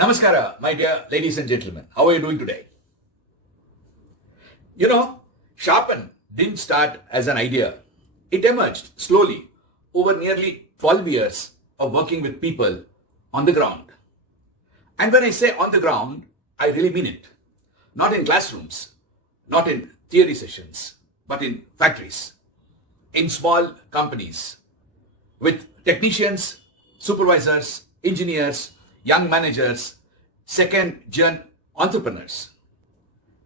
Namaskara, my dear ladies and gentlemen. How are you doing today? You know, SHARPEN didn't start as an idea. It emerged slowly over nearly 12 years of working with people on the ground. And when I say on the ground, I really mean it. Not in classrooms, not in theory sessions, but in factories, in small companies, with technicians, supervisors, engineers, young managers, second-gen entrepreneurs,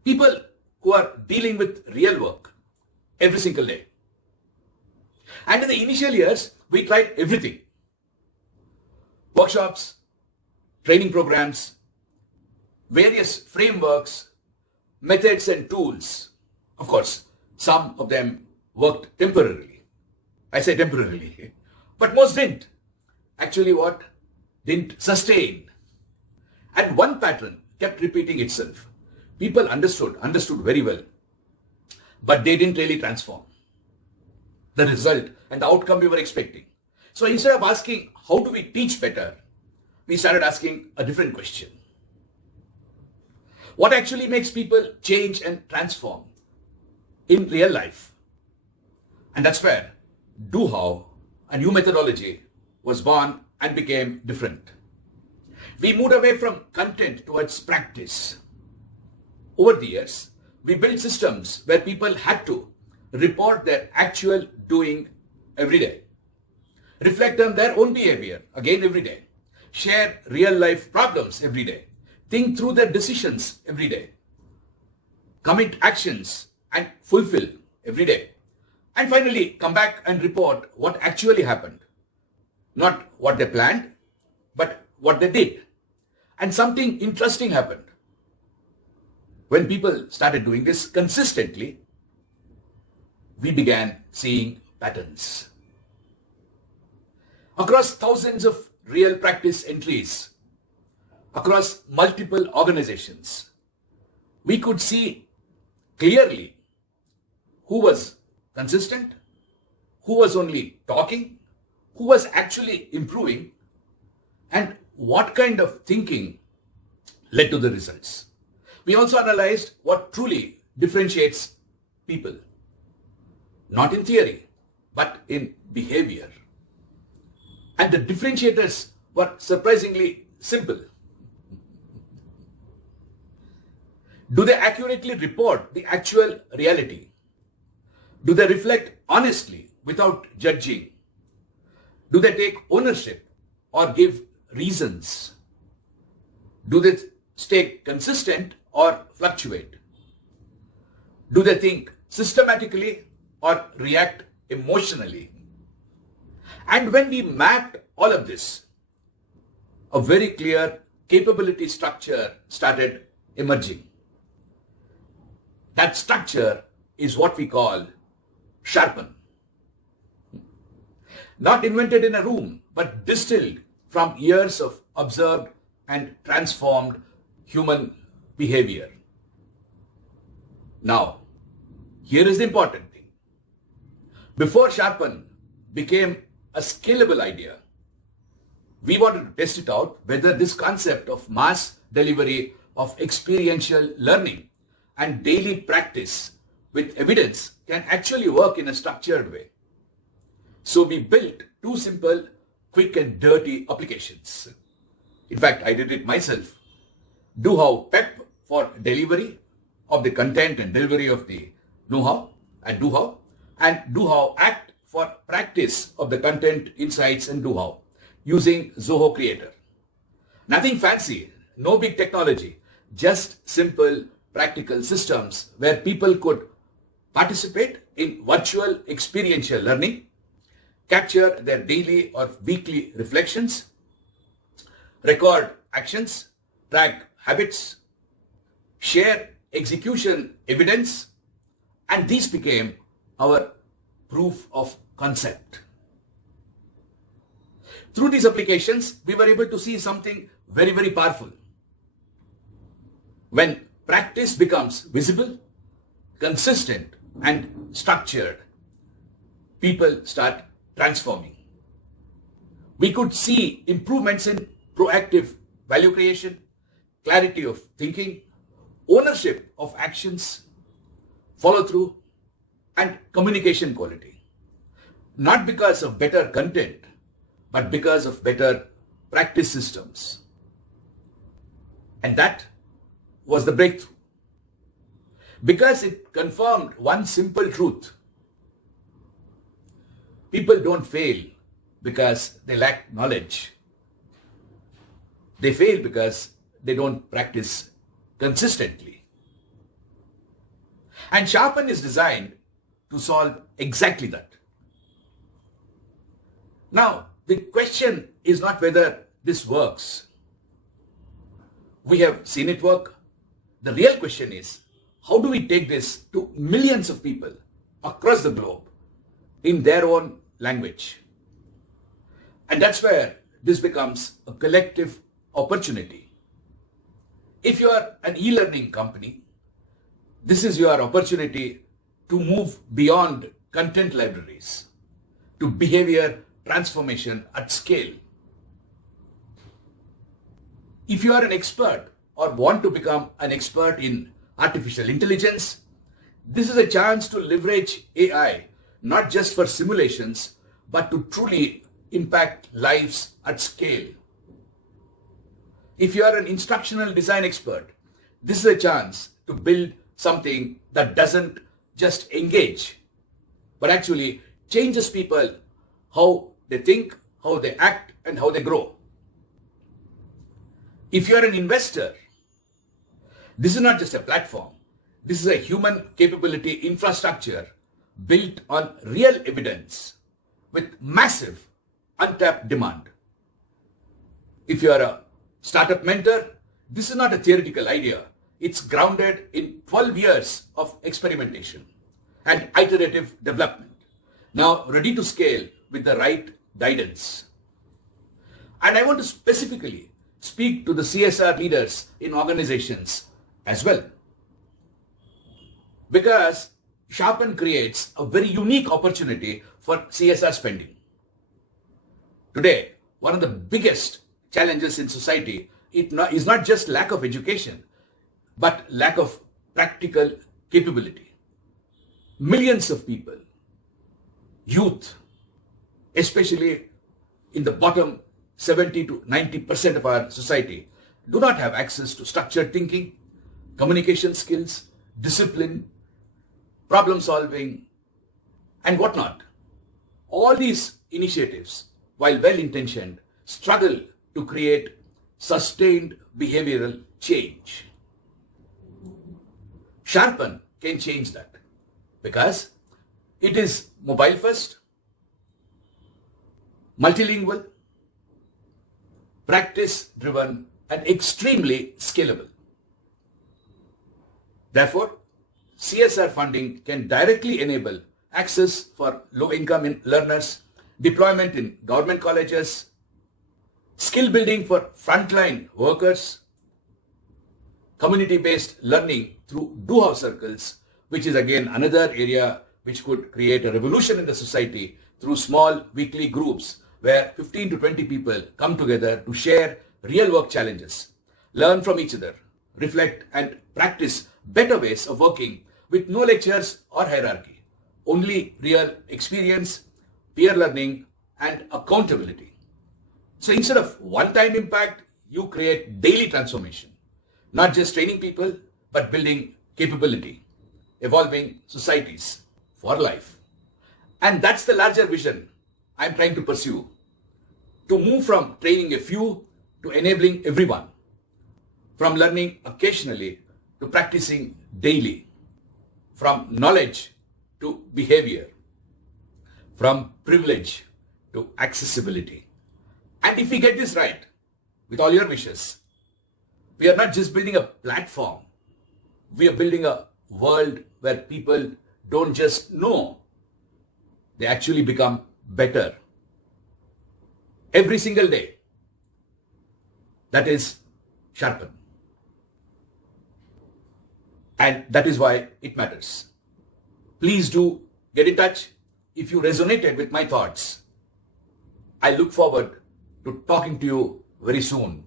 people who are dealing with real work every single day. And in the initial years, we tried everything. Workshops, training programs, various frameworks, methods and tools. Of course, some of them worked temporarily. I say temporarily, but most didn't. Actually, what? Didn't sustain. And one pattern kept repeating itself. People understood very well, but they didn't really transform the result and the outcome we were expecting. So instead of asking, how do we teach better? We started asking a different question. What actually makes people change and transform in real life? And that's where doHow, a new methodology, was born and became different. We moved away from content towards practice. Over the years, we built systems where people had to report their actual doing every day, reflect on their own behavior again every day, share real life problems every day, think through their decisions every day, commit actions and fulfill every day, and finally come back and report what actually happened. Not what they planned, but what they did. And something interesting happened. When people started doing this consistently, we began seeing patterns. Across thousands of real practice entries, across multiple organizations, we could see clearly who was consistent, who was only talking, who was actually improving, and what kind of thinking led to the results. We also analyzed what truly differentiates people, not in theory, but in behavior. And the differentiators were surprisingly simple. Do they accurately report the actual reality? Do they reflect honestly without judging? Do they take ownership or give reasons? Do they stay consistent or fluctuate? Do they think systematically or react emotionally? And when we mapped all of this, a very clear capability structure started emerging. That structure is what we call SHARPEN. Not invented in a room, but distilled from years of observed and transformed human behavior. Now, here is the important thing. Before SHARPEN became a scalable idea, we wanted to test it out whether this concept of mass delivery of experiential learning and daily practice with evidence can actually work in a structured way. So we built two simple, quick and dirty applications. In fact, I did it myself. doHow PEP for delivery of the content and delivery of the know-how and doHow, and doHow Act for practice of the content, insights and doHow using Zoho Creator. Nothing fancy, no big technology, just simple practical systems where people could participate in virtual experiential learning, capture their daily or weekly reflections, record actions, track habits, share execution evidence, and these became our proof of concept. Through these applications, we were able to see something very, very powerful. When practice becomes visible, consistent, and structured, people start transforming. We could see improvements in proactive value creation, clarity of thinking, ownership of actions, follow through, and communication quality. Not because of better content, but because of better practice systems. And that was the breakthrough. Because it confirmed one simple truth. People don't fail because they lack knowledge. They fail because they don't practice consistently. And SHARPEN is designed to solve exactly that. Now, the question is not whether this works. We have seen it work. The real question is, how do we take this to millions of people across the globe in their own language? And that's where this becomes a collective opportunity. If you are an e-learning company, this is your opportunity to move beyond content libraries to behavior transformation at scale. If you are an expert or want to become an expert in artificial intelligence, this is a chance to leverage AI not just for simulations, but to truly impact lives at scale. If you are an instructional design expert, this is a chance to build something that doesn't just engage, but actually changes people, how they think, how they act, and how they grow. If you are an investor, this is not just a platform. This is a human capability infrastructure built on real evidence with massive untapped demand. If you are a startup mentor, this is not a theoretical idea. It's grounded in 12 years of experimentation and iterative development, now ready to scale with the right guidance. And I want to specifically speak to the CSR leaders in organizations as well, because SHARPEN creates a very unique opportunity for CSR spending. Today, one of the biggest challenges in society is not just lack of education, but lack of practical capability. Millions of people, youth, especially in the bottom 70 to 90% of our society, do not have access to structured thinking, communication skills, discipline, problem solving, and whatnot. All these initiatives, while well-intentioned, struggle to create sustained behavioral change. SHARPEN can change that because it is mobile first, multilingual, practice driven, and extremely scalable. Therefore, CSR funding can directly enable access for low-income learners, deployment in government colleges, skill building for frontline workers, community-based learning through doHow circles, which is again another area which could create a revolution in the society through small weekly groups where 15 to 20 people come together to share real work challenges, learn from each other, reflect and practice better ways of working with no lectures or hierarchy, only real experience, peer learning, and accountability. So instead of one-time impact, you create daily transformation, not just training people, but building capability, evolving societies for life. And that's the larger vision I'm trying to pursue, to move from training a few to enabling everyone, from learning occasionally to practicing daily, from knowledge to behavior, from privilege to accessibility. And if we get this right, with all your wishes, we are not just building a platform, we are building a world where people don't just know, they actually become better every single day. That is SHARPEN. And that is why it matters. Please do get in touch if you resonated with my thoughts. I look forward to talking to you very soon.